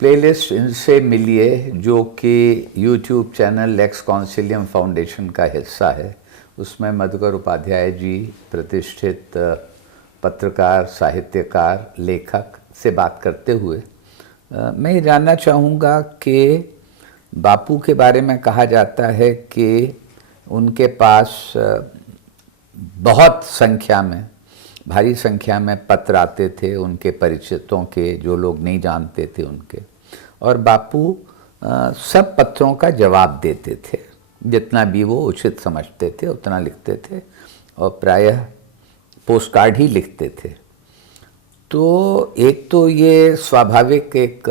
Playlist इनसे मिलिए, जो कि YouTube channel Lex Consilium foundation का हिस्सा है। उसमें मधुकर उपाध्याय जी प्रतिष्ठित पत्रकार, साहित्यकार, लेखक से बात करते हुए मैं ये जानना चाहूँगा कि बापू के बारे में कहा जाता है कि उनके पास बहुत संख्या में, भारी संख्या में पत्र आते थे उनके परिचितों के, जो लोग नहीं जानते थे उनके, और बापू सब पत्रों का जवाब देते थे, जितना भी वो उचित समझते थे उतना लिखते थे, और प्रायः पोस्ट कार्ड ही लिखते थे। तो एक तो ये स्वाभाविक एक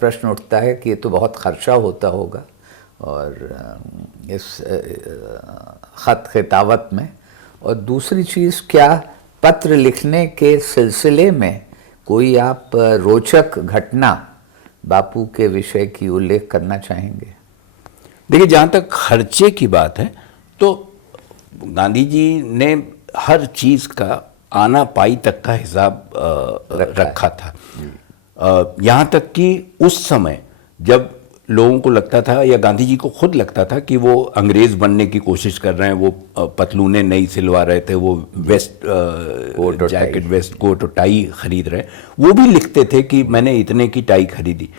प्रश्न उठता है कि ये तो बहुत खर्चा होता होगा, और इस ख़त खितावत में, और दूसरी चीज़, क्या पत्र लिखने के सिलसिले में कोई आप रोचक घटना बापू के विषय की उल्लेख करना चाहेंगे? देखिए, जहाँ तक खर्चे की बात है तो गांधी जी ने हर चीज़ का आना पाई तक का हिसाब रखा था। यहाँ तक कि उस समय जब लोगों को लगता था, या गांधी जी को खुद लगता था कि वो अंग्रेज बनने की कोशिश कर रहे हैं, वो पतलूने नई सिलवा रहे थे, वो वेस्ट जैकेट, वेस्ट कोट और टाई खरीद रहे हैं, वो भी लिखते थे कि मैंने इतने की टाई खरीदी।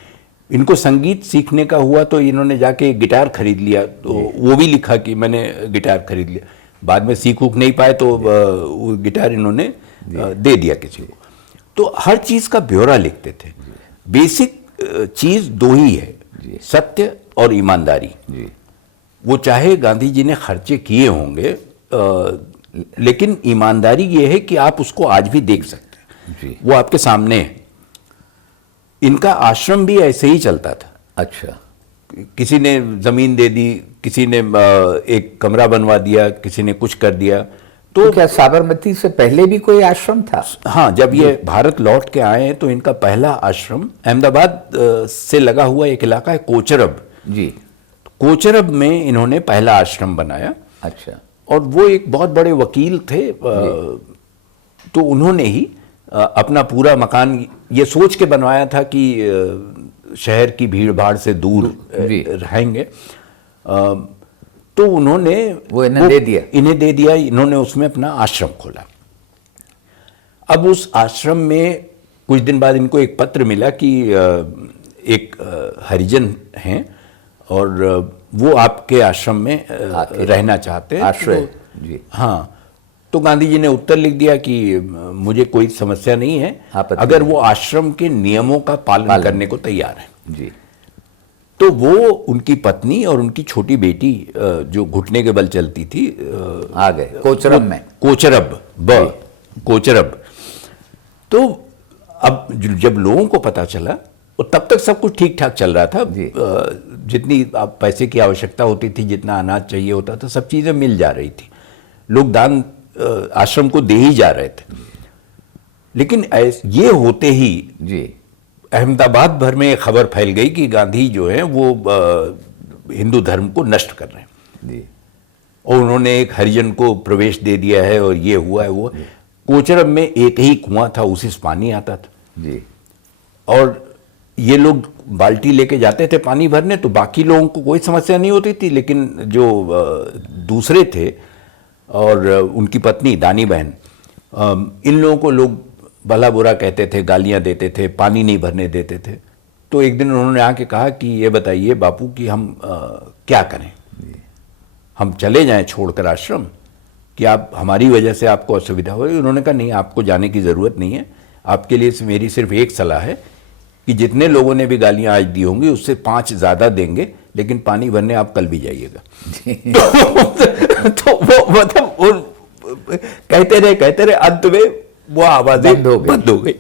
इनको संगीत सीखने का हुआ तो इन्होंने जाके गिटार खरीद लिया, तो वो भी लिखा कि मैंने गिटार खरीद लिया। बाद में सीख उख नहीं पाए तो वो गिटार इन्होंने दे दिया किसी को। तो हर चीज़ का ब्यौरा लिखते थे। बेसिक चीज़ दो ही है, सत्य और ईमानदारी। वो चाहे गांधी जी ने खर्चे किए होंगे, लेकिन ईमानदारी ये है कि आप उसको आज भी देख सकते हैं, वो आपके सामने है। इनका आश्रम भी ऐसे ही चलता था। अच्छा। किसी ने जमीन दे दी, किसी ने एक कमरा बनवा दिया, किसी ने कुछ कर दिया। तो क्या साबरमती से पहले भी कोई आश्रम था? हाँ, जब ये भारत लौट के आए हैं तो इनका पहला आश्रम अहमदाबाद से लगा हुआ एक इलाका है कोचरब जी। कोचरब में इन्होंने पहला आश्रम बनाया। अच्छा। और वो एक बहुत बड़े वकील थे, तो उन्होंने ही अपना पूरा मकान ये सोच के बनवाया था कि शहर की भीड़ भाड़ से दूर रहेंगे, तो उन्होंने इन्हें दे दिया। इन्होंने उसमें अपना आश्रम खोला। अब उस आश्रम में कुछ दिन बाद इनको एक पत्र मिला कि एक हरिजन हैं और वो आपके आश्रम में रहना चाहते हैं, आश्रय जी। हाँ, तो गांधी जी ने उत्तर लिख दिया कि मुझे कोई समस्या नहीं है, अगर वो आश्रम के नियमों का पालन करने को तैयार है जी। तो वो उनकी पत्नी और उनकी छोटी बेटी, जो घुटने के बल चलती थी, आ गए कोचरब में। कोचरब। तो अब जब लोगों को पता चला, और तब तक सब कुछ ठीक ठाक चल रहा था, जितनी पैसे की आवश्यकता होती थी, जितना अनाज चाहिए होता था, सब चीजें मिल जा रही थी, लोग दान आश्रम को दे ही जा रहे थे। लेकिन ये होते ही जी अहमदाबाद भर में खबर फैल गई कि गांधी जो है वो हिंदू धर्म को नष्ट कर रहे हैं जी। और उन्होंने एक हरिजन को प्रवेश दे दिया है, और ये हुआ है वो। कोचरब में एक ही कुआं था, उसी से पानी आता था जी। और ये लोग बाल्टी लेके जाते थे पानी भरने, तो बाकी लोगों को कोई समस्या नहीं होती थी, लेकिन जो दूसरे थे और उनकी पत्नी दानी बहन, इन लोगों को लोग भला बुरा कहते थे, गालियां देते थे, पानी नहीं भरने देते थे। तो एक दिन उन्होंने आके कहा कि ये बताइए बापू कि हम क्या करें, हम चले जाएं छोड़कर आश्रम, कि आप हमारी वजह से आपको असुविधा हो रही? उन्होंने कहा नहीं, आपको जाने की ज़रूरत नहीं है, आपके लिए मेरी सिर्फ एक सलाह है कि जितने लोगों ने भी गालियां आज दी होंगी उससे 5 ज़्यादा देंगे, लेकिन पानी भरने आप कल भी जाइएगा। तो वो मतलब कहते रहे, अंत में वो आवाजें बंद हो गई।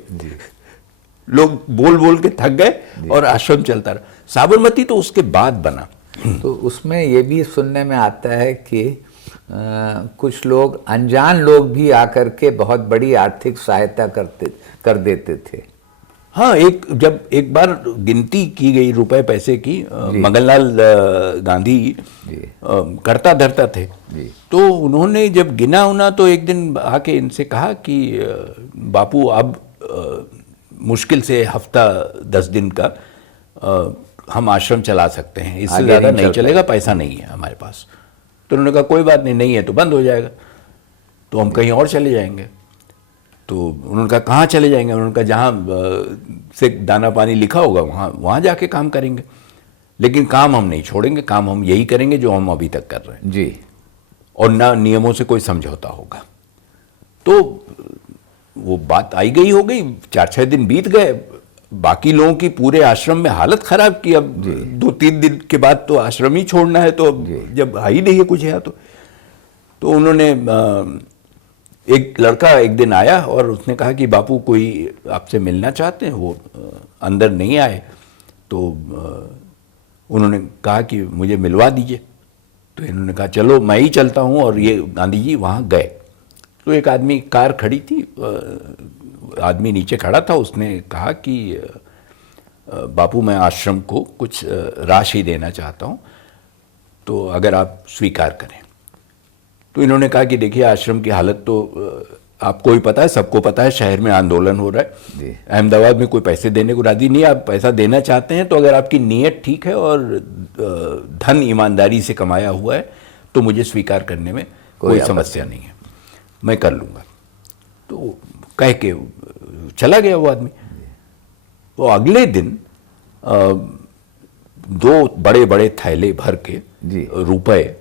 लोग बोल बोल के थक गए और आश्रम चलता रहा। साबरमती तो उसके बाद बना। तो उसमें ये भी सुनने में आता है कि कुछ लोग, अनजान लोग भी आकर के बहुत बड़ी आर्थिक सहायता कर देते थे। हाँ, जब एक बार गिनती की गई रुपए पैसे की, मंगललाल गांधी करता धरता थे, तो उन्होंने जब गिना उना तो एक दिन आके इनसे कहा कि बापू अब मुश्किल से हफ्ता 10 दिन का हम आश्रम चला सकते हैं, इससे आगे ज़्यादा नहीं नहीं चल चलेगा, पैसा नहीं है हमारे पास। तो उन्होंने कहा कोई बात नहीं, नहीं है तो बंद हो जाएगा, तो हम कहीं और चले जाएंगे। तो उन्होंने कहा कहाँ चले जाएंगे? उन्होंने कहा जहाँ से दाना पानी लिखा होगा वहाँ जाके काम करेंगे, लेकिन काम हम नहीं छोड़ेंगे, काम हम यही करेंगे जो हम अभी तक कर रहे हैं जी। और ना नियमों से कोई समझौता होगा। तो वो बात आई गई हो गई, 4-6 दिन बीत गए, बाकी लोगों की पूरे आश्रम में हालत खराब की। अब 2-3 दिन के बाद तो आश्रम ही छोड़ना है, तो अब जब आ ही नहीं है कुछ है तो उन्होंने एक लड़का एक दिन आया और उसने कहा कि बापू कोई आपसे मिलना चाहते हैं। वो अंदर नहीं आए तो उन्होंने कहा कि मुझे मिलवा दीजिए। तो इन्होंने कहा चलो मैं ही चलता हूँ, और ये गांधी जी वहाँ गए। तो एक आदमी, कार खड़ी थी, आदमी नीचे खड़ा था, उसने कहा कि बापू मैं आश्रम को कुछ राशि देना चाहता हूँ, तो अगर आप स्वीकार करें। तो इन्होंने कहा कि देखिए आश्रम की हालत तो आपको ही पता है, सबको पता है, शहर में आंदोलन हो रहा है, अहमदाबाद में कोई पैसे देने को राजी नहीं है। आप पैसा देना चाहते हैं तो अगर आपकी नीयत ठीक है और धन ईमानदारी से कमाया हुआ है तो मुझे स्वीकार करने में कोई समस्या नहीं है, मैं कर लूँगा। तो कह के चला गया वो आदमी। वो अगले दिन 2 बड़े बड़े थैले भर के रुपए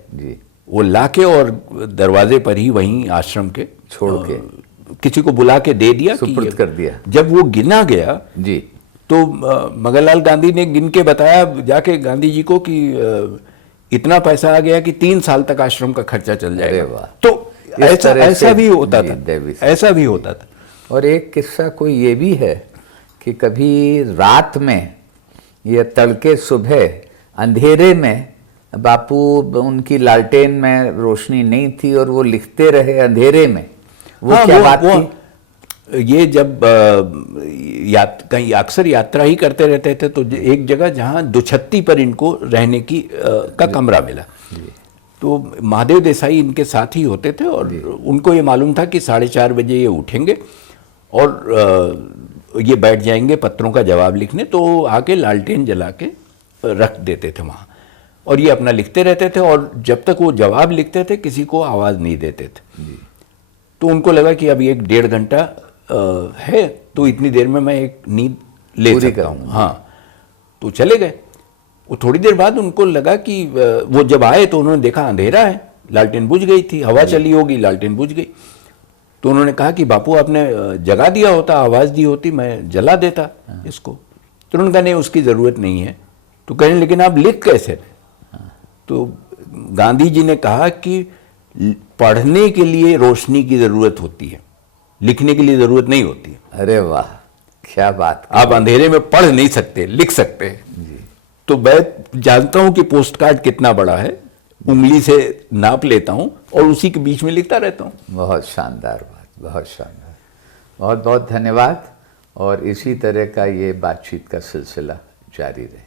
वो लाके और दरवाजे पर ही वहीं आश्रम के छोड़ के किसी को बुला के दे दिया, सुपुर्द कर दिया। जब वो गिना गया जी तो मगनलाल गांधी ने गिन के बताया जाके गांधी जी को कि इतना पैसा आ गया कि 3 साल तक आश्रम का खर्चा चल जाएगा। तो ऐसा भी होता था, ऐसा भी होता था। और एक किस्सा कोई ये भी है कि कभी रात में या तड़के सुबह अंधेरे में बापू, उनकी लालटेन में रोशनी नहीं थी और वो लिखते रहे अंधेरे में। वो क्या बात थी? ये जब कहीं अक्सर यात्रा ही करते रहते थे तो एक जगह जहाँ दुछत्ती पर इनको रहने की का कमरा मिला। तो महादेव देसाई इनके साथ ही होते थे और उनको ये मालूम था कि 4:30 बजे ये उठेंगे और ये बैठ जाएंगे पत्रों का जवाब लिखने। तो आके लालटेन जला के रख देते थे वहाँ और ये अपना लिखते रहते थे, और जब तक वो जवाब लिखते थे किसी को आवाज़ नहीं देते थे। तो उनको लगा कि अब 1-1.5 घंटा है तो इतनी देर में मैं एक नींद ले सकता हूँ। हाँ, तो चले गए। वो थोड़ी देर बाद उनको लगा कि वो जब आए तो उन्होंने देखा अंधेरा है, लालटेन बुझ गई थी, हवा चली होगी, लालटेन बुझ गई। तो उन्होंने कहा कि बापू आपने जगा दिया होता, आवाज़ दी होती, मैं जला देता इसको। तो उन्होंने कहा नहीं उसकी ज़रूरत नहीं है। तो कहने लेकिन आप लिख कैसे? तो गांधी जी ने कहा कि पढ़ने के लिए रोशनी की ज़रूरत होती है, लिखने के लिए ज़रूरत नहीं होती है। अरे वाह, क्या बात! आप अंधेरे में पढ़ नहीं सकते, लिख सकते हैं। तो मैं जानता हूं कि पोस्ट कार्ड कितना बड़ा है, उंगली से नाप लेता हूं और उसी के बीच में लिखता रहता हूं। बहुत शानदार बात, बहुत शानदार। बहुत बहुत धन्यवाद, और इसी तरह का ये बातचीत का सिलसिला जारी रहे।